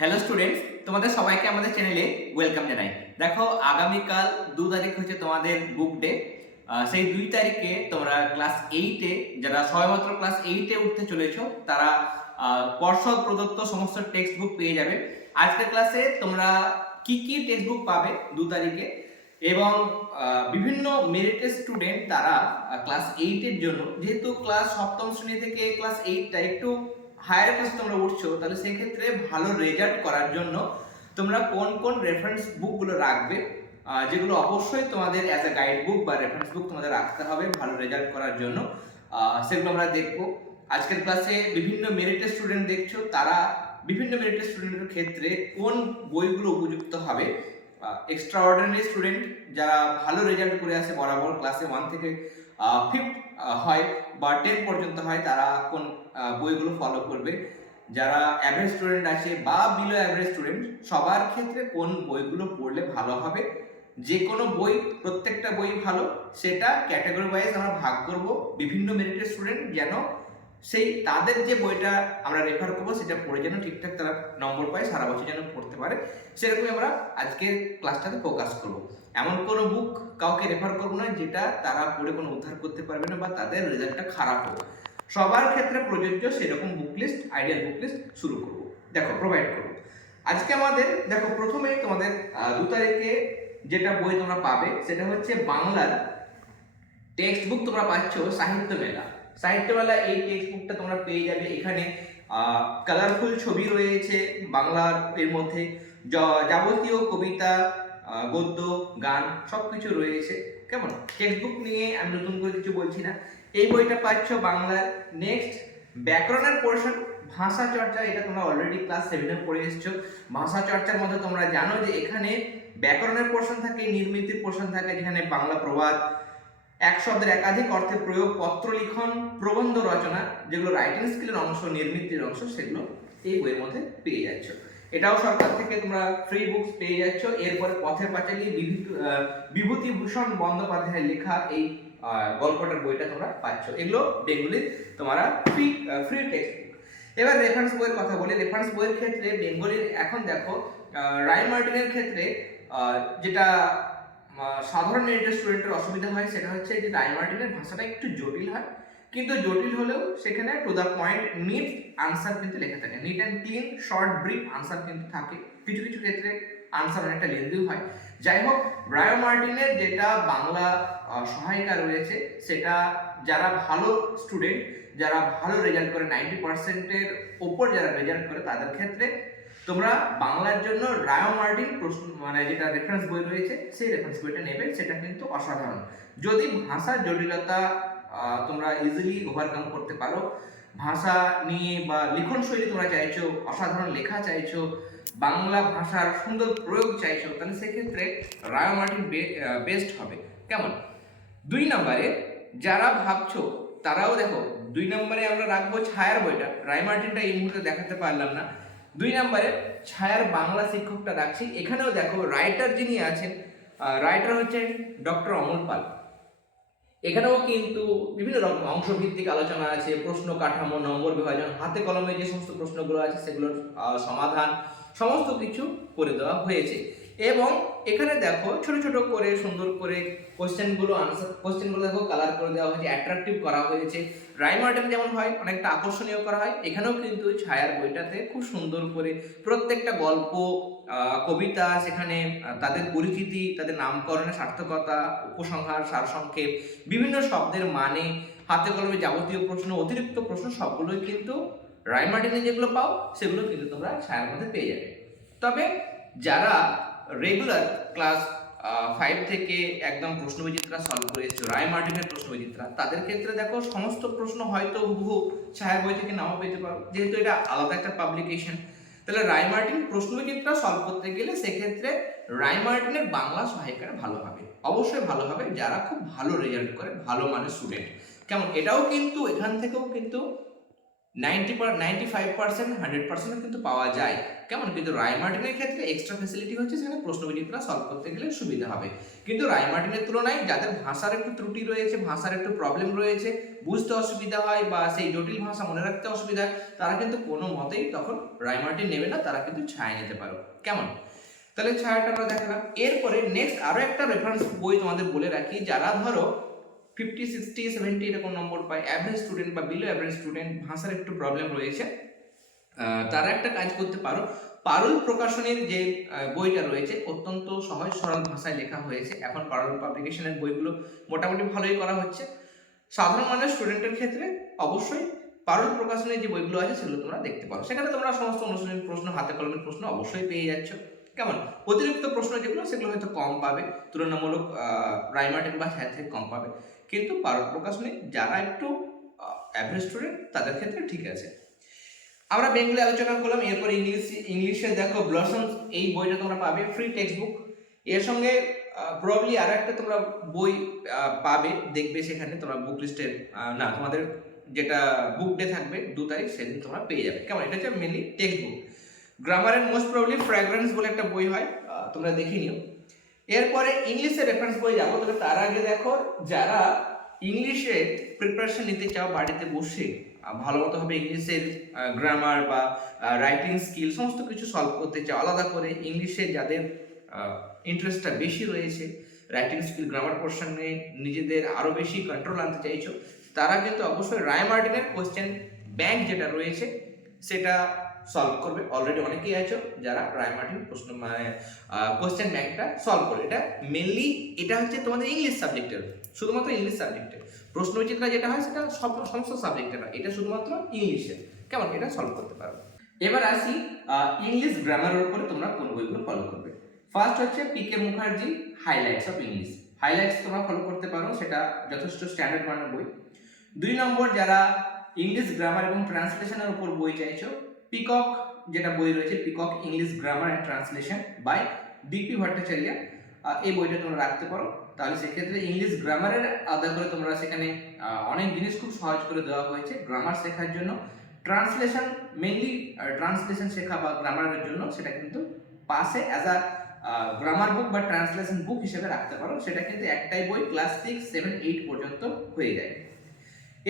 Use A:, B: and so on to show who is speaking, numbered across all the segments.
A: Hello students তোমাদের সবাইকে আমাদের চ্যানেলে ওয়েলকাম জানাই। দেখো, আগামীকাল দু তারিখ হচ্ছে তোমাদের বুক ডে সেই দুই তারিখে তোমরা ক্লাস এইটে যারা সবেমাত্র ক্লাস এইটে উঠতে চলেছো, তারা পর্ষদ প্রদত্ত সমস্ত টেক্সট বুক পেয়ে যাবে। আজকের ক্লাসে তোমরা কি কি টেক্সট বুক পাবে দু তারিখে? এবং বিভিন্ন মেরিটেড স্টুডেন্ট তারা ক্লাস এইটের জন্য, যেহেতু ক্লাস সপ্তম শ্রেণি থেকে ক্লাস এইটটা একটু হায়ার ক্লাস তোমরা উঠছো, তাহলে সেই ক্ষেত্রে ভালো রেজাল্ট করার জন্য তোমরা কোন কোন রেফারেন্স বুকগুলো রাখবে যেগুলো অবশ্যই তোমাদের অ্যাজ এ গাইড বুক বা রেফারেন্স বুক তোমাদের রাখতে হবে ভালো রেজাল্ট করার জন্য সেগুলো আমরা দেখব। আজকের ক্লাসে বিভিন্ন মেরিটের স্টুডেন্ট দেখছ, তারা বিভিন্ন মেরিটের স্টুডেন্টের ক্ষেত্রে কোন বইগুলো উপযুক্ত হবে। এক্সট্রা অর্ডিনারি স্টুডেন্ট যারা ভালো রেজাল্ট করে আসে বরাবর ক্লাসে ওয়ান থেকে ফিফথ হয় বা টেন পর্যন্ত হয়, তারা কোন বইগুলো ফলো করবে। যারা অ্যাভারেজ স্টুডেন্ট আছে বা বিলো অ্যাভারেজ স্টুডেন্ট সবার ক্ষেত্রে কোন বইগুলো পড়লে ভালো হবে? যে কোনো বই, প্রত্যেকটা বই ভালো, সেটা ক্যাটাগরি ওয়াইজ আমরা ভাগ করব। বিভিন্ন মেরিটেড স্টুডেন্ট যেন সেই তাদের যে বইটা আমরা রেফার করব, সেটা পড়ে যেন ঠিকঠাক তারা নম্বর পায়, সারা বছর যেন পড়তে পারে। সেরকমই আমরা আজকের ক্লাসটাতে ফোকাস করব। এমন কোনো বুক কাউকে রেফার করব না, যেটা তারা পড়ে কোনো উদ্ধার করতে পারবে না বা তাদের রেজাল্টটা খারাপ হোক। সবার ক্ষেত্রে প্রযোজ্য সেরকম book list ideal book list শুরু করব। দেখো প্রোভাইড করব। আজকে আমাদের, দেখো, প্রথমেই তোমাদের দু তারিখে যেটা বই তোমরা পাবে, সেটা হচ্ছে বাংলার টেক্সট বুক তোমরা পাচ্ছ, সাহিত্য মেলা। সাহিত্য মেলা এই টেক্সট বুকটা তোমরা পেয়ে যাবে। এখানে কালারফুল ছবি রয়েছে বাংলার এর মধ্যে। যাবতীয় কবিতা গদ্য, গান সব কিছু রয়েছে। কেমন? টেক্সট বুক নিয়ে আমি নতুন করে কিছু বলছি না। এই বইটা পাচ্ছ বাংলার নেক্সট ব্যাকরণের পোর্শন ভাষা চর্চা, এটা তোমরা অলরেডি ক্লাস সেভেনে পড়ে এসছো। ভাষা চর্চার মধ্যে তোমরা জানো যে এখানে ব্যাকরণের পোর্শন থাকে, নির্মিতির পোর্শন থাকে, যেখানে বাংলা প্রবাদ, এক শব্দের একাধিক অর্থে প্রয়োগ, পত্র লিখন, প্রবন্ধ রচনা, যেগুলো রাইটিং স্কিলের অংশ, নির্মিতির অংশ, সেগুলো এই বইয়ের মধ্যে পেয়ে যাচ্ছ। এটাও সরকার থেকে তোমরা ফ্রি বুকস পেয়ে যাচ্ছ। এরপরে পথের পাঁচালী বিভূতিভূষণ বন্দ্যোপাধ্যায়ের লেখা এই গল্পটার বইটা তোমরা পাচ্ছ। এগুলো বেঙ্গলির তোমরা ফ্রি ফ্রি টেক্সট এবার রেফারেন্স বইয়ের কথা বলি। রেফারেন্স বইয়ের ক্ষেত্রে বেঙ্গলির এখন দেখো রায় মার্টিনের ক্ষেত্রে যেটা সাধারণ মেরিটের স্টুডেন্টের অসুবিধা হয় সেটা হচ্ছে যে রায় মার্টিনের ভাষাটা একটু জটিল হয়। কিন্তু জটিল হলেও সেখানে to the point neat answer কিন্তু লেখা থাকে। Neat and clean short brief answer কিন্তু থাকে। কিছু কিছু ক্ষেত্রে আনসার অনেকটা লেন্দিও হয়। যাই হোক ব্রায়ো মার্টিনের যেটা বাংলা সহায়িকা রয়েছে, সেটা যারা ভালো স্টুডেন্ট যারা ভালো রেজাল্ট করে নাইনটি পার্সেন্টের ওপর যারা রেজাল্ট করে, তাদের ক্ষেত্রে তোমরা বাংলার জন্য রায় মার্টিন প্রশ্ন মানে যেটা রেফারেন্স বই রয়েছে, সেই রেফারেন্স বইটা নেবে, সেটা কিন্তু অসাধারণ। যদি ভাষার জটিলতা তোমরা ইজিলি ওভারকাম করতে পারো, ভাষা নিয়ে বা লিখন শৈলী তোমরা চাইছো, অসাধারণ লেখা চাইছো, বাংলা ভাষার সুন্দর প্রয়োগ চাইছো, তাহলে সেক্ষেত্রে রায় মার্টিন বেস্ট হবে। কেমন? দুই নম্বরে, যারা ভাবছ, তারাও দেখো, দুই নম্বরে আমরা রাখব ছায়ার বইটা। রায় মার্টিনটা এই মুহূর্তে দেখাতে পারলাম না। দুই নম্বরে, ছায়ার বাংলা শিক্ষকটা রাখছি। এখানেও দেখো, রাইটার যিনি আছেন রাইটার হচ্ছেন ডক্টর অমল পাল। এখানেও কিন্তু বিভিন্ন রকম অংশভিত্তিক আলোচনা আছে, প্রশ্ন কাঠামো, নম্বর বিভাজন, হাতে কলমে যে সমস্ত প্রশ্নগুলো আছে, সেগুলোর সমাধান, সমস্ত কিছু করে দেওয়া হয়েছে। এবং এখানে দেখো ছোট ছোট করে সুন্দর করে কোশ্চেনগুলো আনসার কোশ্চেনগুলো দেখো কালার করে দেওয়া হয়েছে অ্যাট্রাকটিভ করা হয়েছে। রাইম রাইমার্টেন যেমন হয়, অনেকটা আকর্ষণীয় করা হয়। এখানেও কিন্তু ছায়ার বইটাতে খুব সুন্দর করে প্রত্যেকটা গল্প কবিতা সেখানে তাদের পরিচিতি, তাদের নামকরণের সার্থকতা, উপসংহার, সারসংক্ষেপ, বিভিন্ন শব্দের মানে হাতে কলমে যাবতীয় প্রশ্ন, অতিরিক্ত প্রশ্ন, সবগুলোই কিন্তু রাইমার্টিনে যেগুলো পাও, সেগুলো কিন্তু তোমরা ছায়ার মধ্যে পেয়ে যাবে। তবে যারা রেগুলার ক্লাস ফাইভ থেকে একদম প্রশ্নবিচিত্রা সলভ করে এসেছ। রায় মার্টিনের প্রশ্নবিচিত্রা। তাদের ক্ষেত্রে দেখো, সমস্ত প্রশ্ন হয়তো হুবহু ছায়ার বই থেকে নাও পেতে পারো। যেহেতু এটা আলাদা একটা পাবলিকেশন তাহলে রায় মার্টিন প্রশ্নবিচিত্রা সলভ করতে গেলে সেক্ষেত্রে রায় মার্টিনের বাংলা সহায়িকাটা ভালো হবে। অবশ্যই ভালো হবে, যারা খুব ভালো রেজাল্ট করে, ভালো মানের স্টুডেন্ট কেমন? এটাও কিন্তু, এখান থেকেও কিন্তু ninety ninety five percent, hundred percent কিন্তু পাওয়া যায়। কেমন? কিন্তু রায়মার্টিনের ক্ষেত্রে এক্সট্রা ফেসিলিটি হচ্ছে সেখানে প্রশ্নবিচিত্রা সলভ করতে গেলে সুবিধা হবে। কিন্তু রায়মার্টিনের তুলনায় যাদের ভাষার একটু ত্রুটি রয়েছে, ভাষার একটু প্রবলেম রয়েছে, বুঝতে অসুবিধা হয় বা সেই জটিল ভাষা মনে রাখতে অসুবিধা হয়, তারা কিন্তু কোনো মতেই তখন রায়মার্টিন নেবে না, তারা কিন্তু ছায়া নিতে পারো। কেমন? তাহলে ছায়াটা আমরা দেখালাম। এরপরে নেক্সট আরও একটা রেফারেন্স বই তোমাদের বলে রাখি, যারা ধরো ফিফটি সিক্সটি সেভেন্টি এরকম নম্বর পায়। অ্যাভারেজ স্টুডেন্ট বা বিলো অ্যাভারেজ স্টুডেন্ট ভাষার একটু প্রবলেম রয়েছে। তারা একটা কাজ করতে পারো। পারুল প্রকাশনের যে বইটা রয়েছে, অত্যন্ত সহজ, সরল ভাষায় লেখা হয়েছে। এখন পারুল পাবলিকেশনের বইগুলো মোটামুটি ভালোই করা হচ্ছে। সাধারণ মানুষ স্টুডেন্টের ক্ষেত্রে অবশ্যই পারুল প্রকাশনের যে বইগুলো আছে, সেগুলো তোমরা দেখতে পারো। সেখানে তোমরা সমস্ত অনুশীলনী প্রশ্ন, হাতে কলমের প্রশ্ন অবশ্যই পেয়ে যাচ্ছ। কেমন? অতিরিক্ত প্রশ্ন যেগুলো, সেগুলো হয়তো কম পাবে। তুলনামূলক রাইমার্টিন বা ছায়া থেকে কম পাবে। কিন্তু পারুল প্রকাশনে যারা একটু অ্যাভারেজ স্টুডেন্ট তাদের ক্ষেত্রে ঠিক আছে। আমরা বেঙ্গলি আলোচনা করলাম, এরপর ইংলিশ, ইংলিশে দেখো ব্লসমস এই বইটা তোমরা পাবে ফ্রি টেক্সট বুক এর সঙ্গে প্রবলি আরও একটা তোমরা বই পাবে, দেখবে সেখানে তোমরা বুক লিস্টের না, তোমাদের যেটা বুক ডে থাকবে, দু তারিখ, সেদিন তোমরা পেয়ে যাবে। কেমন? এটা হচ্ছে মেনলি টেক্সট বুক গ্রামারের মোস্ট প্রবলি ফ্র্যাগ্রেন্স বলে একটা বই হয় তোমরা দেখে নিও। এরপরে ইংলিশের রেফারেন্স বই যাব তবে তার আগে দেখো, যারা ইংলিশে প্রিপারেশন নিতে চাও বাড়িতে বসে ভালো মতো হবে ইংলিশের গ্রামার বা রাইটিং স্কিল সমস্ত কিছু সলভ করতে চাও, আলাদা করে ইংলিশে যাদের ইন্টারেস্টটা বেশি রয়েছে রাইটিং স্কিল গ্রামার পোর্শনে নিজেদের আরও বেশি কন্ট্রোল আনতে চাইছো, তারা কিন্তু অবশ্যই রায় মার্টিনের কোশ্চেন ব্যাংক যেটা রয়েছে, সেটা সলভ করবে। অলরেডি অনেকেই আছো যারা মার্টিন প্রশ্ন মানে কোশ্চেন ব্যাংকটা সলভ করবে এটা মেনলি এটা হচ্ছে তোমাদের ইংলিশ সাবজেক্টের শুধুমাত্র ইংলিশ সাবজেক্টের প্রশ্ন বিচিত্রা যেটা হয়, সেটা সব, সমস্ত সাবজেক্টের হয়। এটা শুধুমাত্র ইংলিশের কেমন? এটা সলভ করতে পারবে এবার আসি ইংলিশ গ্রামারের উপরে তোমরা কোন বইগুলো ফলো করবে। ফার্স্ট হচ্ছে P K Mukherjee highlights of English highlights তোমরা ফলো করতে পারো, সেটা যথেষ্ট স্ট্যান্ডার্ড মানের বই। দুই নম্বর, যারা ইংলিশ গ্রামার এবং ট্রান্সলেশনের উপর বই চাইছো পিকক যেটা বই রয়েছে peacock English grammar and translation by DP Bhattacharya এই বইটা তোমরা রাখতে পারো। তাহলে সেক্ষেত্রে ইংলিশ গ্রামারের আলাদা করে তোমরা সেখানে অনেক জিনিস খুব সহজ করে দেওয়া হয়েছে গ্রামার শেখার জন্য। ট্রান্সলেশন মেনলি ট্রান্সলেশন শেখা বা গ্রামারের জন্য সেটা কিন্তু পাশে অ্যাজ আ গ্রামার বুক বা ট্রান্সলেশন বুক হিসেবে রাখতে পারো। সেটা কিন্তু একটাই বই ক্লাস সিক্স সেভেন এইট পর্যন্ত হয়ে যায়।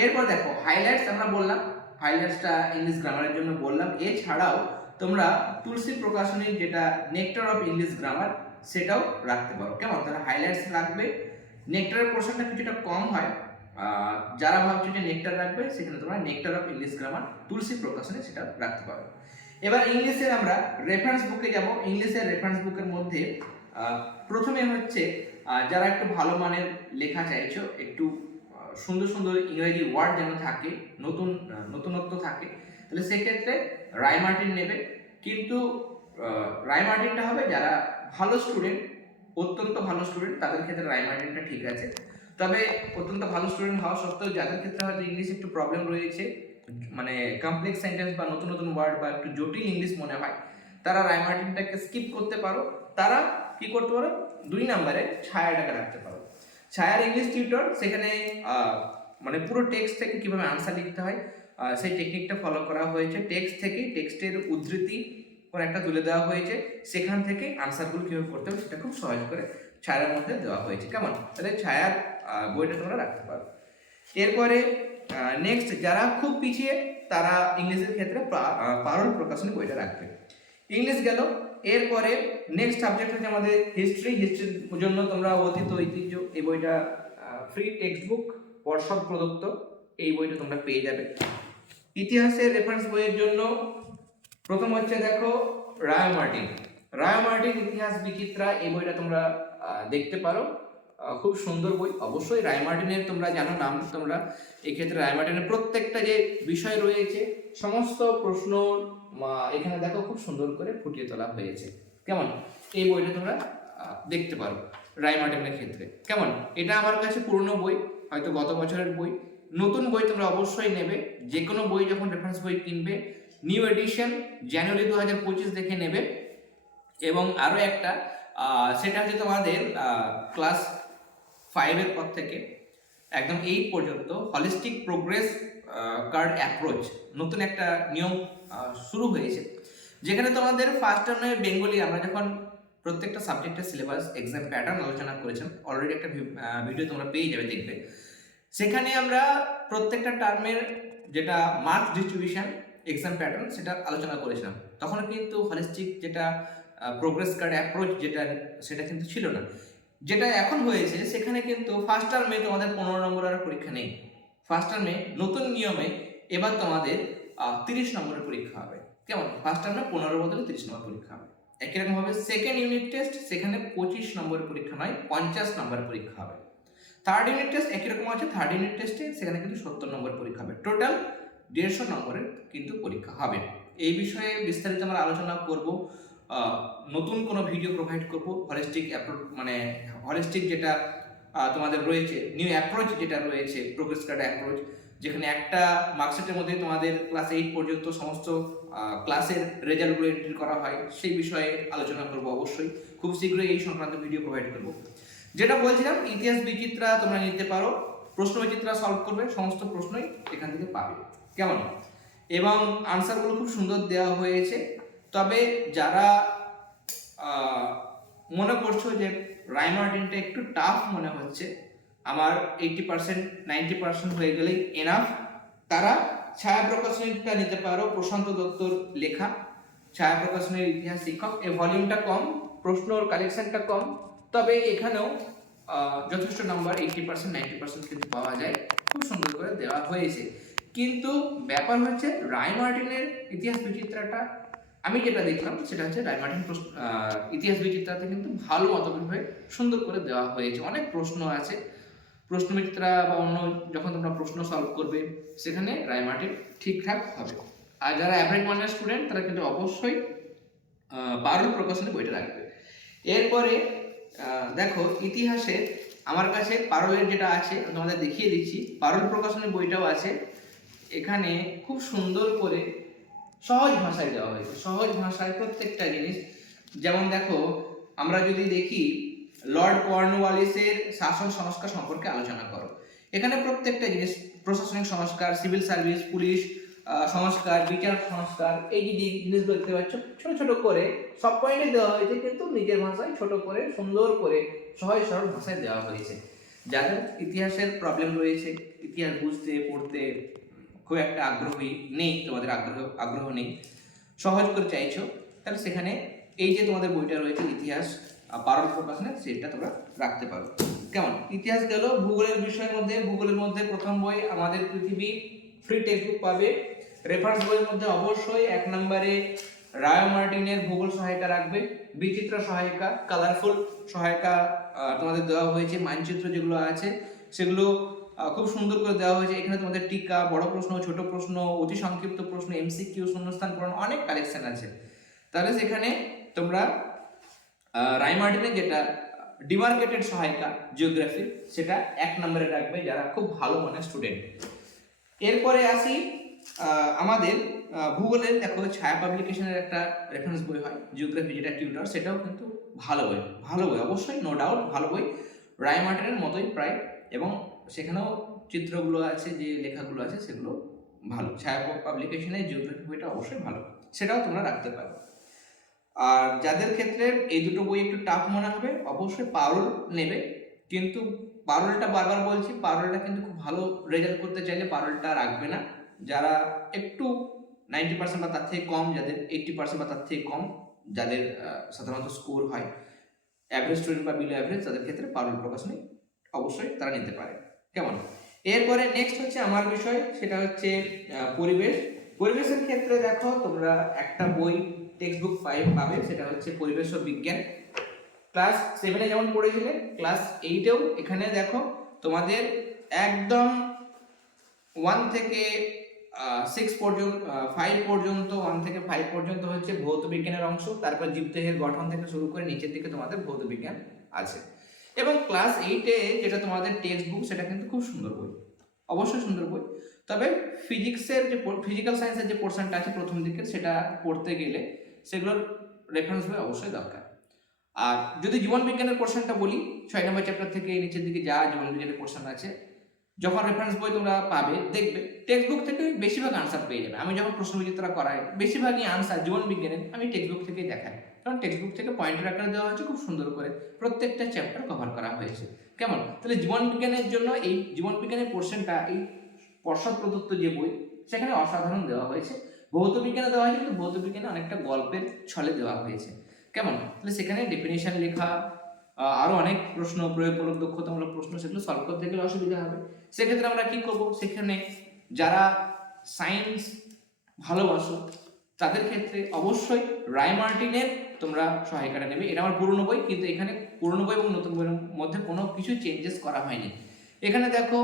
A: এরপর দেখো হাইলাইটস আমরা বললাম। হাইলাইটসটা ইংলিশ গ্রামারের জন্য বললাম। এছাড়াও তোমরা তুলসী প্রকাশনীর যেটা নেকটার অফ ইংলিশ গ্রামার সেটাও রাখতে পারো। কেমন? তাহলে হাইলাইটস রাখবে। নেকটারের পোর্শনটা কিছুটা কম হয়। যারা ভাবছ যে নেকটার রাখবে, সেখানে তোমরা nectar of English grammar Tulsi Prakashani সেটা রাখতে পারো। এবার ইংলিশের আমরা রেফারেন্স বুকে যাব। ইংলিশের রেফারেন্স বুকের মধ্যে প্রথমে হচ্ছে যারা একটু ভালো মানের লেখা চাইছো, একটু সুন্দর সুন্দর ইংরেজি ওয়ার্ড যেন থাকে নতুন নতুনত্ব থাকে তাহলে সেক্ষেত্রে রায় মার্টিন নেবে। কিন্তু আহ, রায় মার্টিনটা হবে যারা ভালো স্টুডেন্ট অত্যন্ত ভালো স্টুডেন্ট তাদের ক্ষেত্রে রায় মার্টিনটা ঠিক আছে। তবে অত্যন্ত ভালো স্টুডেন্ট হওয়া সত্ত্বেও যাদের ক্ষেত্রে হয়তো ইংলিশ একটু প্রবলেম রয়েছে মানে কমপ্লেক্স সেন্টেন্স বা নতুন নতুন ওয়ার্ড বা একটু জটিল ইংলিশ মনে হয় তারা রায় মার্টিনটাকে স্কিপ করতে পারো। তারা কি করতে পারো? দুই নম্বরে ছায়াটাকে রাখতে পারো। ছায়ার ইংলিশ টিউটর সেখানে মানে পুরো টেক্সট থেকে কীভাবে আনসার লিখতে হয় সেই টেকনিকটা ফলো করা হয়েছে। টেক্সট থেকে টেক্সটের উদ্ধৃতি করে একটা তুলে দেওয়া হয়েছে। সেখান থেকে আনসারগুলো কীভাবে করতে হবে সেটা খুব সহজ করে ছায়ার মধ্যে দেওয়া হয়েছে। কেমন? তাহলে ছায়ার বইটা তোমরা রাখতে পারো। এরপরে নেক্সট যারা খুব পিছিয়ে, তারা ইংলিশের ক্ষেত্রে পারল প্রকাশনী বইটা রাখবে ইংলিশ গেল। এরপরে নেক্সট সাবজেক্ট হচ্ছে আমাদের হিস্ট্রি হিস্ট্রির জন্য তোমরা অতীত, ঐতিহ্য, এই বইটা ফ্রি টেক্সট বুক পর্ষদ প্রদত্ত, এই বইটা তোমরা পেয়ে যাবে। ইতিহাসের রেফারেন্স বইয়ের জন্য প্রথম হচ্ছে দেখো রায় মার্টিন রায় মার্টিন ইতিহাস বিচিত্রা, এই বইটা তোমরা দেখতে পারো। খুব সুন্দর বই। অবশ্যই রায় মার্টিনের তোমরা জানো নাম তোমরা। এক্ষেত্রে রায় মার্টিনের প্রত্যেকটা যে বিষয় রয়েছে, সমস্ত প্রশ্ন এখানে দেখো খুব সুন্দর করে ফুটিয়ে তোলা হয়েছে। কেমন? এই বইটা তোমরা দেখতে পারো রায় মার্টিনের ক্ষেত্রে। কেমন? এটা আমার কাছে পুরনো বই, হয়তো গত বছরের বই। নতুন বই তোমরা অবশ্যই নেবে। যে কোনো বই যখন রেফারেন্স বই কিনবে নিউ এডিশন জানুয়ারি দু হাজার পঁচিশ দেখে নেবে। এবং আরও একটা সেটা হচ্ছে তোমাদের ক্লাস ফাইভের পর থেকে একদম এইট পর্যন্ত হলিস্টিক প্রোগ্রেস কার্ড অ্যাপ্রোচ নতুন একটা নিয়ম শুরু হয়েছে। যেখানে তোমাদের ফার্স্ট টার্মে বেঙ্গলি আমরা যখন প্রত্যেকটা সাবজেক্টের সিলেবাস এক্সাম প্যাটার্ন আলোচনা করেছিলাম অলরেডি একটা ভিডিও তোমরা পেয়ে যাবে দেখবে। সেখানে আমরা প্রত্যেকটা টার্মের যেটা মার্ক ডিস্ট্রিবিউশন এক্সাম প্যাটার্ন সেটা আলোচনা করেছিলাম। তখন কিন্তু হলিস্টিক যেটা প্রোগ্রেস কার্ড অ্যাপ্রোচ যেটা, সেটা কিন্তু ছিল না। যেটা এখন হয়েছে, সেখানে কিন্তু ফার্স্ট টার্মে তোমাদের পনেরো নম্বর আর পরীক্ষা নেই। ফার্স্ট টার্মে নতুন নিয়মে এবার তোমাদের তিরিশ নম্বরের পরীক্ষা হবে। কেমন? ফার্স্ট টার্মে পনেরো বদলে তিরিশ নম্বর পরীক্ষা হবে। একই রকম হবে সেকেন্ড ইউনিট টেস্ট সেখানে পঁচিশ নম্বরের পরীক্ষা নয়, পঞ্চাশ নম্বর পরীক্ষা হবে। থার্ড ইউনিট টেস্ট একই রকম আছে থার্ড ইউনিট টেস্টে সেখানে কিন্তু সত্তর নম্বর পরীক্ষা হবে। টোটাল দেড়শো নম্বরের কিন্তু পরীক্ষা হবে। এই বিষয়ে বিস্তারিত আমরা আলোচনা করব। নতুন কোনো ভিডিও প্রোভাইড করব। হলিস্টিক অ্যাপ্রোচ মানে হলিস্টিক যেটা তোমাদের রয়েছে নিউ অ্যাপ্রোচ যেটা রয়েছে প্রোগ্রেস কার্ড অ্যাপ্রোচ যেখানে একটা মার্কশিটের মধ্যে তোমাদের ক্লাস এইট পর্যন্ত সমস্ত ক্লাসের রেজাল্টগুলো এন্ট্রি করা হয়, সেই বিষয়ে আলোচনা করব অবশ্যই। খুব শীঘ্রই এই সংক্রান্ত ভিডিও প্রোভাইড করব। যেটা বলছিলাম, ইতিহাস বিচিত্রা তোমরা নিতে পারো, প্রশ্ন বিচিত্রা সলভ করবে, সমস্ত প্রশ্নই এখান থেকে পাবে। কেমন? এবং আনসারগুলো খুব সুন্দর দেওয়া হয়েছে। তবে যারা মনে করছ যে রাইমার্টিনটা একটু টাফ মনে হচ্ছে আমার এইটি পার্সেন্ট নাইনটি পার্সেন্ট হয়ে গেলেই এনাফ তারা ছায়া প্রকাশনীটা নিতে পারো, প্রশান্ত দত্তর লেখা। ছায়া প্রকাশনের ইতিহাস শিক্ষক। এই ভলিউমটা কম প্রশ্নর কালেকশনটা কম। তবে এখানেও যথেষ্ট number eighty percent ninety percent কিন্তু পাওয়া যায়। খুব সুন্দর করে দেওয়া হয়েছে। কিন্তু ব্যাপার হচ্ছে রায় মার্টিনের ইতিহাস বিচিত্রাটা, আমি যেটা দেখলাম সেটা হচ্ছে রায় মার্টিন প্রশ্ন- ইতিহাস বিচিত্রাতে কিন্তু ভালো মতভাবে সুন্দর করে দেওয়া হয়েছে। অনেক প্রশ্ন আছে। প্রশ্ন বিচিত্রা বা অন্য যখন তোমরা প্রশ্ন সলভ করবে, সেখানে রায় মার্টিন ঠিকঠাক হবে। আর যারা অ্যাভারেজ মানের স্টুডেন্ট তারা কিন্তু অবশ্যই পারুল প্রকাশনী বইটা রাখবে। এরপরে দেখো, ইতিহাসে আমার কাছে পারলের যেটা আছে তোমাদের দেখিয়ে দিচ্ছি। পারুল প্রকাশনের বইটাও আছে। এখানে খুব সুন্দর করে সহজ ভাষায় দেওয়া হয়েছে। সহজ ভাষায় প্রত্যেকটা জিনিস, যেমন দেখো, আমরা যদি দেখি লর্ড কর্নওয়ালিসের শাসন সংস্কার সম্পর্কে আলোচনা করো। এখানে প্রত্যেকটা জিনিস, প্রশাসনিক সংস্কার, সিভিল সার্ভিস, পুলিশ সংস্কার, বিচার সংস্কার, এই যে জিনিসগুলো দেখতে পাচ্ছ, ছোট ছোট করে সব পয়েন্টে দেওয়া হয়েছে, কিন্তু নিজের ভাষায় ছোট করে, সুন্দর করে, সহজ সরল ভাষায় দেওয়া হয়েছে। যাদের ইতিহাসের প্রবলেম রয়েছে, ইতিহাস বুঝতে, পড়তে খুব একটা আগ্রহী নেই, তোমাদের আগ্রহ আগ্রহ নেই, সহজ করে চাইছো, তাহলে সেখানে এই যে তোমাদের বইটা রয়েছে, ইতিহাস আহ, পারল প্রকাশনে সেটা তোমরা রাখতে পারো। কেমন? ইতিহাস গেল ভূগোলের বিষয়ের মধ্যে ভূগোলের মধ্যে প্রথম বই আমাদের পৃথিবী ফ্রি টেক্সট বুক পাবে। রেফারেন্স বইয়ের মধ্যে অবশ্যই এক নম্বরে রায় মার্টিনের ভূগোল সহায়িকা রাখবে বিচিত্র সহায়িকা কালারফুল সহায়িকা তোমাদের দেওয়া হয়েছে মানচিত্র যেগুলো আছে সেগুলো খুব সুন্দর করে দেওয়া হয়েছে। এখানে তোমাদের টিকা বড় প্রশ্ন ছোট প্রশ্ন অতি সংক্ষিপ্ত প্রশ্ন এমসিকিউ শূন্যস্থান পূরণ অনেক কালেকশন আছে। তাহলে সেখানে তোমরা মার্টিনের যেটা ডিমার্কেটেড সহায়িকা জিওগ্রাফি সেটা এক নম্বরে রাখবে যারা খুব ভালো মানের স্টুডেন্ট এরপরে আসি আমাদের ভূগোলের, দেখো, ছায়া পাবলিকেশনের একটা রেফারেন্স বই হয় জিওগ্রাফি যেটা টিউটর সেটাও কিন্তু ভালো বই ভালো বই, অবশ্যই নো ডাউট ভালো বই। রায় মার্টিনের মতোই প্রায়, এবং সেখানেও চিত্রগুলো আছে, যে লেখাগুলো আছে, সেগুলো ভালো। ছায়া পাবলিকেশনের জিওগ্রাফি বইটা অবশ্যই ভালো, সেটাও তোমরা রাখতে পারো। আর যাদের ক্ষেত্রে এই দুটো বই একটু টাফ মনে হবে, অবশ্যই পারুল নেবে। কিন্তু পারুলটা বারবার বলছি, পারুলটা কিন্তু খুব ভালো রেজাল্ট করতে চাইলে পারুলটা রাখবে না। যারা একটু নাইনটি পার্সেন্ট বা তার থেকে কম, যাদের এইটটি পার্সেন্ট বা তার থেকে কম, যাদের সাধারণত স্কোর হয় অ্যাভারেজ স্টুডেন্ট বা বিলো অ্যাভারেজ তাদের ক্ষেত্রে পারুল প্রকাশনী অবশ্যই তারা নিতে পারে। কেমন? এরপরে নেক্সট হচ্ছে আমার বিষয়, সেটা হচ্ছে পরিবেশ। পরিবেশের ক্ষেত্রে দেখো, তোমরা একটা বই টেক্সট বুক ফাইভ পাবে, সেটা হচ্ছে পরিবেশ ও বিজ্ঞান। ক্লাস সেভেনে যেমন পড়েছিলে ক্লাস এইটেও এখানে দেখো তোমাদের একদম ওয়ান থেকে সিক্স পর্যন্ত ফাইভ পর্যন্ত ওয়ান থেকে ফাইভ পর্যন্ত হচ্ছে ভৌত বিজ্ঞানের অংশ, তারপর জীবদেহের গঠন থেকে শুরু করে নিচের দিকে তোমাদের ভৌত বিজ্ঞান আছে। এবং ক্লাস এইটে যেটা তোমাদের টেক্সট বুক সেটা কিন্তু খুব সুন্দর বই। অবশ্যই সুন্দর বই। তবে ফিজিক্সের যে ফিজিক্যাল সায়েন্সের যে পোর্শনটা আছে প্রথম দিকের, সেটা পড়তে গেলে সেগুলোর রেফারেন্স বই অবশ্যই দরকার। আর যদি জীবন বিজ্ঞানের পোর্শনটা বলি, ছয় নম্বর চ্যাপ্টার থেকে নিচের দিকে যা জীবন বিজ্ঞানের পোর্শন আছে, যখন রেফারেন্স বই তোমরা পাবে, দেখবে টেক্সট বুক থেকে বেশিরভাগ আনসার পেয়ে যাবে। আমি যখন প্রশ্ন বিচিত্রা করাই, বেশিরভাগই আনসার জীবন বিজ্ঞানের, আমি টেক্সট বুক থেকেই দেখাই। কারণ টেক্সট বুক থেকে পয়েন্টের আকারে দেওয়া হয়েছে খুব সুন্দর করে, প্রত্যেকটা চ্যাপ্টার কভার করা হয়েছে। কেমন? তাহলে জীবন বিজ্ঞানের জন্য এই, জীবন বিজ্ঞানের পোর্শনটা এই পর্ষদ প্রদত্ত যে বই, সেখানে অসাধারণ দেওয়া হয়েছে। ভৌত বিজ্ঞানে দেওয়া হয়েছে কিন্তু ভৌত বিজ্ঞানে অনেকটা গল্পের ছলে দেওয়া হয়েছে। কেমন? তাহলে সেখানে ডেফিনেশন লেখা আহ, আরও অনেক প্রশ্ন প্রয়োগমূলক দক্ষতামূলক প্রশ্ন সেগুলো সলভ করতে গেলে অসুবিধা হবে। সেক্ষেত্রে আমরা কি করব? সেখানে যারা সায়েন্স ভালোবাসো তাদের ক্ষেত্রে অবশ্যই রায় মার্টিনের তোমরা সহায়িকাটা নেবে। এটা আমার পুরনো বই কিন্তু এখানে পুরনো বই এবং নতুন বইয়ের মধ্যে কোনো কিছু চেঞ্জেস করা হয়নি। এখানে দেখো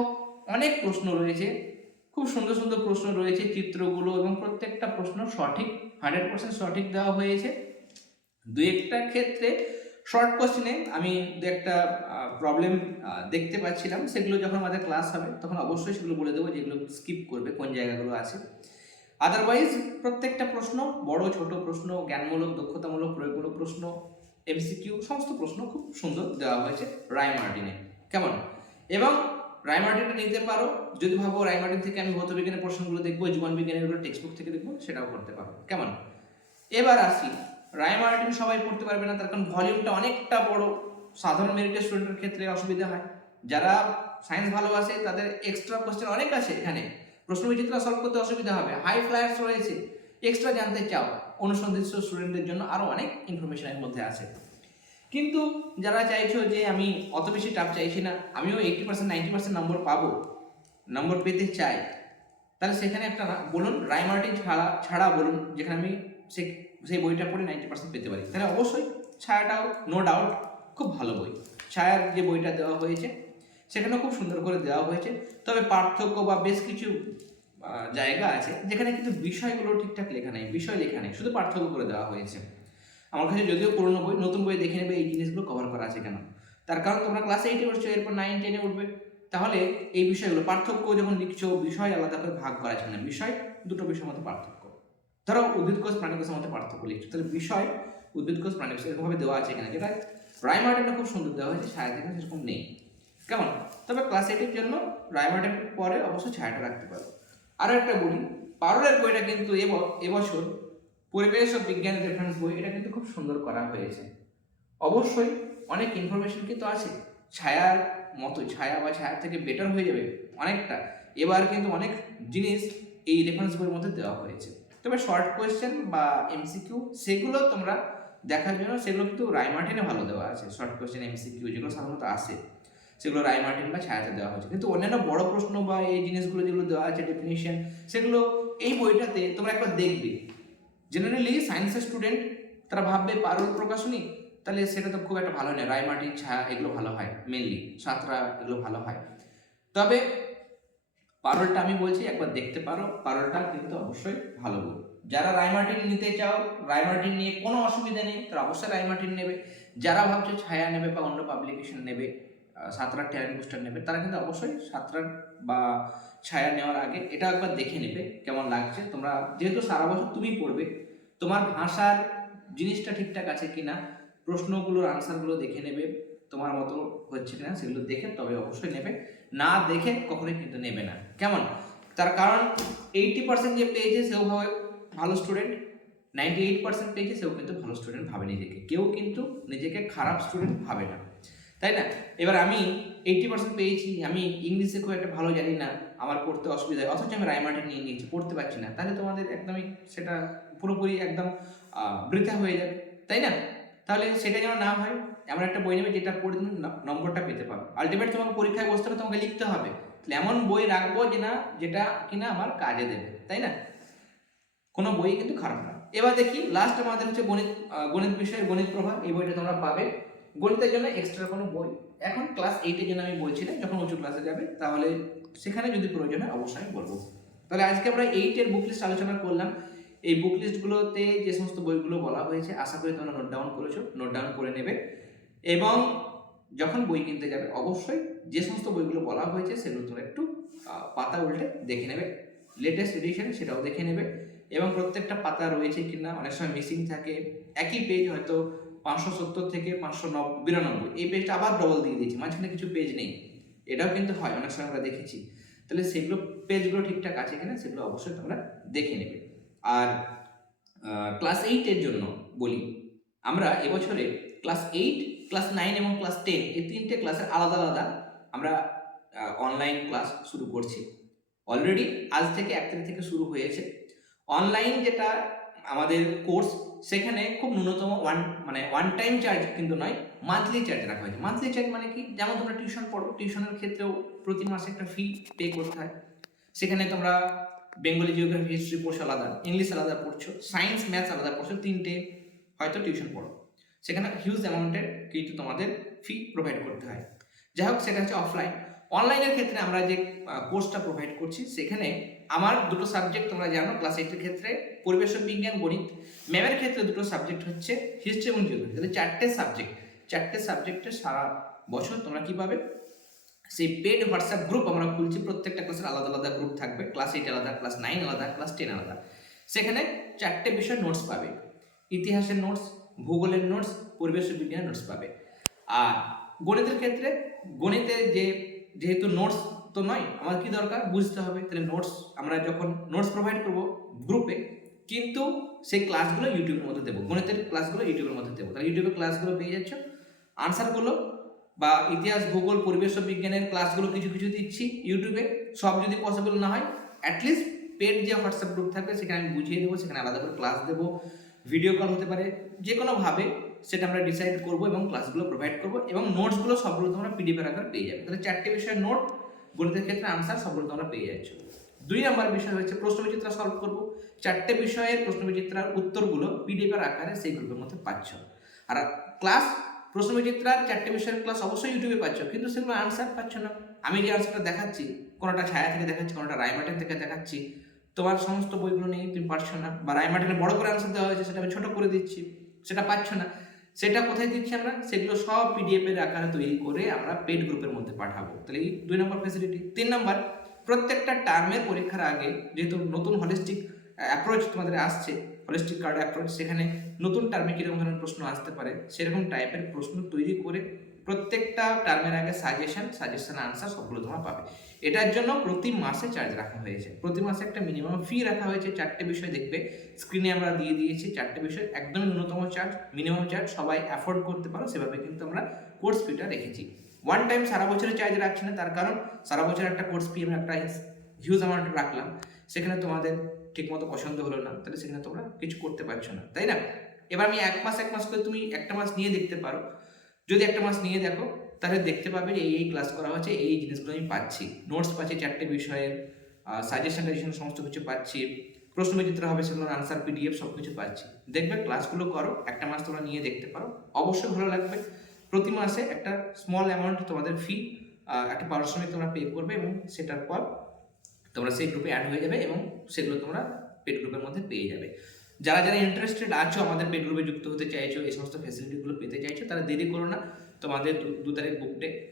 A: অনেক প্রশ্ন রয়েছে। খুব সুন্দর সুন্দর প্রশ্ন রয়েছে চিত্রগুলো এবং প্রত্যেকটা প্রশ্ন সঠিক, হান্ড্রেড পার্সেন্ট সঠিক দেওয়া হয়েছে। দু একটা ক্ষেত্রে শর্ট কোশ্চেনে আমি দু একটা প্রবলেম দেখতে পাচ্ছিলাম। সেগুলো যখন আমাদের ক্লাস হবে, তখন অবশ্যই সেগুলো বলে দেবো, যেগুলো স্কিপ করবে, কোন জায়গাগুলো আছে। আদারওয়াইজ প্রত্যেকটা প্রশ্ন, বড়, ছোট প্রশ্ন, জ্ঞানমূলক, দক্ষতামূলক প্রয়োগমূলক প্রশ্ন এমসিকিউ সমস্ত প্রশ্ন খুব সুন্দর দেওয়া হয়েছে রায় মার্টিনে। কেমন? এবং রায় মার্টিনটা নিতে পারো। যদি ভাবো রাইমার্টিন থেকে আমি ভৌত বিজ্ঞানের প্রশ্নগুলো দেখব জীবন বিজ্ঞানের টেক্সট বুক থেকে দেখব, সেটাও করতে পারো। কেমন? এবার আসি। রায় মার্টিন সবাই পড়তে পারবে না, তার কারণ ভলিউমটা অনেকটা বড়। সাধারণ মেরিটের স্টুডেন্টের ক্ষেত্রে অসুবিধা হয়। যারা সায়েন্স ভালোবাসে, তাদের এক্সট্রা কোশ্চেন অনেক আছে এখানে। প্রশ্ন বিচিত্র সলভ করতে অসুবিধা হবে। হাই ফ্লায়ার্স রয়েছে। এক্সট্রা জানতে চাও। অনুসন্ধিত স্টুডেন্টদের জন্য আরও অনেক ইনফরমেশন এর মধ্যে আছে। কিন্তু যারা চাইছো যে আমি অত বেশি টাফ চাইছি না, আমিও eighty percent ninety percent number পাবো। নম্বর পেতে চাই। তাহলে সেখানে একটা না বলুন, রায় মার্টিন ছাড়া ছাড়া বলুন, যেখানে আমি সেই বইটা পড়ে নাইনটি পার্সেন্ট পেতে পারি। তাহলে অবশ্যই ছায়াটাও নো ডাউট খুব ভালো বই। ছায়ার যে বইটা দেওয়া হয়েছে, সেখানেও খুব সুন্দর করে দেওয়া হয়েছে। তবে পার্থক্য বা বেশ কিছু জায়গা আছে, যেখানে কিন্তু বিষয়গুলো ঠিকঠাক লেখা নেই, বিষয় লেখা নেই, শুধু পার্থক্য করে দেওয়া হয়েছে। আমার কাছে যদিও পুরনো বই, নতুন বই দেখে নেবে এই জিনিসগুলো কভার করা আছে কেন? তার কারণ তোমরা ক্লাস এইটে উঠছো, এরপর নাইন টেনে উঠবে। তাহলে এই বিষয়গুলো, পার্থক্য যখন লিখছো, বিষয় আলাদা করে ভাগ করা আছে না বিষয়, দুটো বিষয়ের মধ্যে পার্থক্য। ধরো উদ্ভিদ কোষ, প্রাণী কোষের মধ্যে পার্থক্য লিখছো। তাহলে বিষয়, উদ্ভিদ কোষ, প্রাণী কোষ এরকমভাবে দেওয়া আছে এখানে যেটা রায়মার্টেনটা খুব সুন্দর দেওয়া হয়েছে, ছায়া থেকে সেরকম নেই। কেমন? তবে ক্লাস এইটের জন্য রায়মার্টেন পরে অবশ্যই ছায়াটা রাখতে পারো। আরও একটা বলি, পারলের বইটা কিন্তু এব- এবছর পরিবেশ ও বিজ্ঞান রেফারেন্স বই, এটা কিন্তু খুব সুন্দর করা হয়েছে। অবশ্যই অনেক ইনফরমেশন কিন্তু আছে। ছায়ার মতো ছায়া বা ছায়া থেকে বেটার হয়ে যাবে অনেকটা। এবার কিন্তু অনেক জিনিস এই রেফারেন্স বইয়ের মধ্যে দেওয়া হয়েছে। তবে শর্ট কোয়েশ্চেন বা এমসিকিউ সেগুলো তোমরা দেখার জন্য, সেগুলো কিন্তু রায়মার্টিনে ভালো দেওয়া আছে। শর্ট কোয়েশ্চেন এমসিকিউ যেগুলো সাধারণত আসে, সেগুলো রায়মার্টিন বা ছায়াতে দেওয়া হয়েছে। কিন্তু অন্যান্য বড় প্রশ্ন বা এই জিনিসগুলো যেগুলো দেওয়া আছে ডেফিনেশন সেগুলো এই বইটাতে তোমরা একবার দেখবে। জেনারেলি সায়েন্সের স্টুডেন্ট তারা ভাববে পারুল প্রকাশনী, তাহলে সেটা তো খুব একটা ভালো নয়। রায়মার্টিন ছায়া এগুলো ভালো হয় মেনলি সাঁতরা এগুলো ভালো হয়। তবে, পারলটা আমি বলছি, একবার দেখতে পারো, পারলটা কিন্তু অবশ্যই ভালো বই। যারা রায়মার্টিন নিতে চাও রায়মার্টিন নিয়ে কোনো অসুবিধা নেই, তারা অবশ্যই রায়মার্টিন নেবে। যারা ভাবছে ছায়া নেবে বা অন্য পাবলিকেশন নেবে সাঁতরার ট্যালেন্ট বুস্টার নেবে, তারা কিন্তু অবশ্যই সাঁতরার বা ছায়া নেওয়ার আগে এটা একবার দেখে নেবে কেমন লাগছে। তোমরা যেহেতু সারা বছর তুমি পড়বে, তোমার ভাষার জিনিসটা ঠিকঠাক আছে কিনা, প্রশ্নগুলোর আনসারগুলো দেখে নেবে, তোমার মতো হচ্ছে কিনা সেগুলো দেখে তবে অবশ্যই নেবে। না দেখে কখনোই কিন্তু নেবে না। কেমন? তার কারণ এইটি পার্সেন্ট যে পেয়েছে সেও ভাবে ভালো স্টুডেন্ট নাইনটি এইট পার্সেন্ট পেয়েছে সেও কিন্তু ভালো স্টুডেন্ট ভাবে নিজেকে। কেউ কিন্তু নিজেকে খারাপ স্টুডেন্ট ভাবে না। তাই না? এবার আমি এইটি পার্সেন্ট পেয়েছি, আমি ইংলিশে খুব একটা ভালো জানি না আমার পড়তে অসুবিধা হয়, অথচ আমি রায়মার্টিন নিয়ে নিয়েছি, পড়তে পারছি না। তাহলে তোমাদের একদমই সেটা পুরোপুরি একদম বৃথা হয়ে যাবে, তাই না? তাহলে সেটা যেন না হয়, এমন একটা বই নেবে যেটা পড়ে তুমি নম্বরটা পেতে পারো আলটিমেট তোমাকে পরীক্ষায় বসতে হবে, তোমাকে লিখতে হবে। এমন বই রাখব যে না, যেটা কিনা আমার কাজে দেবে, তাই না? কোনো বই কিন্তু খারাপ না। এবার দেখি লাস্ট আমাদের হচ্ছে গণিত গণিত বিষয়ে, গণিত প্রভাব, এই বইটা তোমরা পাবে। গণিতের জন্য এক্সট্রা কোনো বই এখন ক্লাস এইটের জন্য আমি বলছিলাম যখন উঁচু ক্লাসে যাবে, তাহলে সেখানে যদি প্রয়োজন হয়, অবশ্যই বলব। তাহলে আজকে আমরা এইটের বুক লিস্ট আলোচনা করলাম। এই বুক লিস্টগুলোতে যে সমস্ত বইগুলো বলা হয়েছে, আশা করি তোমরা নোট ডাউন করেছ নোট ডাউন করে নেবে। এবং যখন বই কিনতে যাবে, অবশ্যই যে সমস্ত বইগুলো বলা হয়েছে, সেগুলো তোমরা একটু পাতা উল্টে দেখে নেবে। লেটেস্ট এডিশন সেটাও দেখে নেবে। এবং প্রত্যেকটা পাতা রয়েছে কিনা, অনেক সময় মিসিং থাকে। একই পেজ হয়তো পাঁচশো সত্তর থেকে পাঁচশো নব, বিরানব্বই, এই পেজটা আবার ডবল দিয়ে দিয়েছি, মাঝখানে কিছু পেজ নেই। এটাও কিন্তু হয়, অনেক সময় আমরা দেখেছি। তাহলে সেগুলো পেজগুলো ঠিকঠাক আছে কিনা সেগুলো অবশ্যই তোমরা দেখে নেবে। আর ক্লাস এইটের জন্য বলি, আমরা এবছরে ক্লাস এইট ক্লাস নাইন এবং ক্লাস টেন এই তিনটে ক্লাসের আলাদা আলাদা আমরা অনলাইন ক্লাস শুরু করছি। অলরেডি আজ থেকে এক তারিখ থেকে শুরু হয়েছে। অনলাইন যেটা আমাদের কোর্স সেখানে খুব ন্যূনতম ওয়ান মানে ওয়ান টাইম চার্জ কিন্তু নয় মান্থলি চার্জ রাখা হয়েছে। মান্থলি চার্জ মানে কি? যেমন তোমরা টিউশন পড়ো টিউশনের ক্ষেত্রেও প্রতি মাসে একটা ফি পে করতে হয়। সেখানে তোমরা বেঙ্গলি জিওগ্রাফি হিস্ট্রি পড়ছো আলাদা ইংলিশ আলাদা পড়ছো সায়েন্স ম্যাথস আলাদা পড়ছো, তিনটে হয়তো টিউশন পড়ো। সেখানে হিউজ অ্যামাউন্টের কিন্তু তোমাদের ফি প্রোভাইড করতে হয়। যাই হোক, সেটা হচ্ছে অফলাইন অনলাইনের ক্ষেত্রে আমরা যে কোর্সটা প্রোভাইড করছি, সেখানে আমার দুটো সাবজেক্ট তোমরা জানো ক্লাস এইটের ক্ষেত্রে পরিবেশ বিজ্ঞান, গণিত। ম্যামের ক্ষেত্রে দুটো সাবজেক্ট হচ্ছে হিস্ট্রি এবং জিওগ্রাফি তাহলে চারটে সাবজেক্ট চারটে সাবজেক্টে সারা বছর তোমরা কি পাবে? সেই পেড হোয়াটসঅ্যাপ গ্রুপ আমরা খুলছি, প্রত্যেকটা ক্লাসের আলাদা আলাদা গ্রুপ থাকবে। ক্লাস এইট আলাদা ক্লাস নাইন আলাদা ক্লাস টেন আলাদা। সেখানে চারটে বিষয় নোটস পাবে। ইতিহাসের নোটস ভূগোলের নোটস পরিবেশ বিজ্ঞানের নোটস পাবে। আর গণিতের ক্ষেত্রে গণিতের যে, যেহেতু নোটস তো নয়, আমার কি দরকার? বুঝতে হবে। তাহলে নোটস আমরা যখন নোটস প্রোভাইড করব গ্রুপে কিন্তু সেই ক্লাসগুলো ইউটিউবের মধ্যে দেবো। গণিতের ক্লাসগুলো ইউটিউবের মধ্যে দেবো। তাহলে ইউটিউবের ক্লাসগুলো পেয়ে যাচ্ছ। আনসারগুলো বা ইতিহাস, ভূগোল, পরিবেশ বিজ্ঞানের ক্লাসগুলো কিছু কিছু দিচ্ছি ইউটিউবে সব যদি পসিবল না হয় অ্যাটলিস্ট পেড যে হোয়াটসঅ্যাপ গ্রুপ থাকবে, সেখানে আমি বুঝিয়ে দেবো, সেখানে আলাদা করে ক্লাস দেবো। ভিডিও কল হতে পারে যে কোনোভাবে সেটা আমরা ডিসাইড করব এবং ক্লাসগুলো প্রোভাইড করব এবং নোটসগুলো সবগুলো তোমরা পিডিএফের আকারে পেয়ে যাবে। তাহলে চারটে বিষয়ের নোট গণিতের ক্ষেত্রে আনসার সবগুলো তোমরা পেয়ে যাচ্ছ। দুই নম্বর বিষয় হচ্ছে প্রশ্নবিচিত্রা সলভ করব। চারটে বিষয়ের প্রশ্নবিচিত্রার উত্তরগুলো পিডিএফের আকারে সেই গ্রুপের মধ্যে পাচ্ছ। আর ক্লাস প্রশ্নবিচিত্রার চারটে বিষয়ের ক্লাস অবশ্যই ইউটিউবে পাচ্ছ, কিন্তু সেগুলো আনসার পাচ্ছ না। আমি যে আনসারটা দেখাচ্ছি, কোনোটা ছায়া থেকে দেখাচ্ছি, কোনোটা রায়মার্টেন থেকে দেখাচ্ছি, তোমার সমস্ত বইগুলো নেই তুমি পারছ না, বা রায়মার্টেনে বড় করে আনসার দেওয়া হয়েছে, সেটা আমি ছোট করে দিচ্ছি, সেটা পাচ্ছ না। সেটা কোথায় দিচ্ছি আমরা? সেগুলো সব পিডিএফ এর আকারে তৈরি করে আমরা পেড গ্রুপের মধ্যে পাঠাবো। তাহলে এই দুই নম্বর ফেসিলিটি তিন নম্বর, প্রত্যেকটা টার্মের পরীক্ষার আগে যেহেতু নতুন হলিস্টিক অ্যাপ্রোচ তোমাদের আসছে হলিস্টিক কার্ড অ্যাপ্রোচ সেখানে নতুন টার্মে কীরকম ধরনের প্রশ্ন আসতে পারে, সেরকম টাইপের প্রশ্ন তৈরি করে প্রত্যেকটা টার্মের আগে সাজেশন সাজেশন আনসার সবগুলো তোমরা পাবে। এটার জন্য প্রতি মাসে চার্জ রাখা হয়েছে। প্রতি মাসে একটা মিনিমাম ফি রাখা হয়েছে। চারটে বিষয় দেখবে। স্ক্রিনে আমরা দিয়ে দিয়েছি চারটে বিষয়। একদমই ন্যূনতম চার্জ মিনিমাম চার্জ সবাই অ্যাফোর্ড করতে পারো। সেভাবে কিন্তু আমরা কোর্স ফিটা রেখেছি। ওয়ান টাইম সারা বছরে চার্জ রাখছি না। তার কারণ সারা বছর একটা কোর্স ফি আমরা একটা হিউজ অ্যামাউন্ট রাখলাম। সেখানে তোমাদের ঠিকমতো পছন্দ হলো না। তাহলে সেখানে তোমরা কিছু করতে পারছ না। তাই না? এবার আমি এক মাস এক মাস করে তুমি একটা মাস নিয়ে দেখতে পারো। যদি একটা মাস নিয়ে দেখো, তাহলে দেখতে পাবে যে এই ক্লাস করা হচ্ছে এই জিনিসগুলো আমি পাচ্ছি। নোটস পাচ্ছি চারটে বিষয়ের সাজেশন টাজেশন সমস্ত কিছু পাচ্ছি। প্রশ্নবিচিত্র হবে, সেগুলোর আনসার পিডিএফ সব কিছু পাচ্ছি। দেখবে ক্লাসগুলো করো, একটা মাস তোমরা নিয়ে দেখতে পারো। অবশ্যই ভালো লাগবে। প্রতি মাসে একটা স্মল অ্যামাউন্ট তোমাদের ফি একটা পারিশ্রমিক তোমরা পে করবে এবং সেটার পর তোমরা সেই গ্রুপে অ্যাড হয়ে যাবে এবং সেগুলো তোমরা পেড গ্রুপের মধ্যে পেয়ে যাবে। যারা যারা ইন্টারেস্টেড আছো আমাদের পেড গ্রুপে যুক্ত হতে চাইছো, এই সমস্ত ফ্যাসিলিটিগুলো পেতে চাইছো, তারা দেরি করো না। তোমাদের দু- তারিখ বুকডে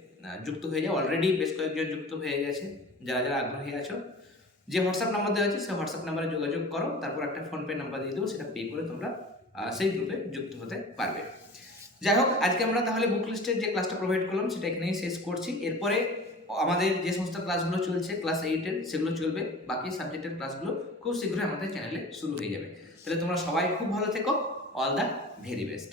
A: যুক্ত হয়ে যায় অলরেডি বেশ কয়েকজন যুক্ত হয়ে গেছে, যারা যারা আগ্রহী আছো। যে হোয়াটসঅ্যাপ নাম্বার দেওয়া আছে, সেই হোয়াটসঅ্যাপ নাম্বারে যোগাযোগ করো। তারপর একটা ফোনপে নাম্বার দিয়ে দেবো, সেটা পে করে তোমরা সেই গ্রুপে যুক্ত হতে পারবে। যাই হোক, আজকে আমরা তাহলে বুক লিস্টের যে ক্লাসটা প্রোভাইড করলাম, সেটা এখানেই শেষ করছি। এরপরে আমাদের যে সমস্ত ক্লাসগুলো চলছে ক্লাস এইটের সেগুলো চলবে। বাকি সাবজেক্টের ক্লাসগুলো খুব শীঘ্রই আমাদের চ্যানেলে শুরু হয়ে যাবে। তাহলে তোমরা সবাই খুব ভালো থেকো। All the very best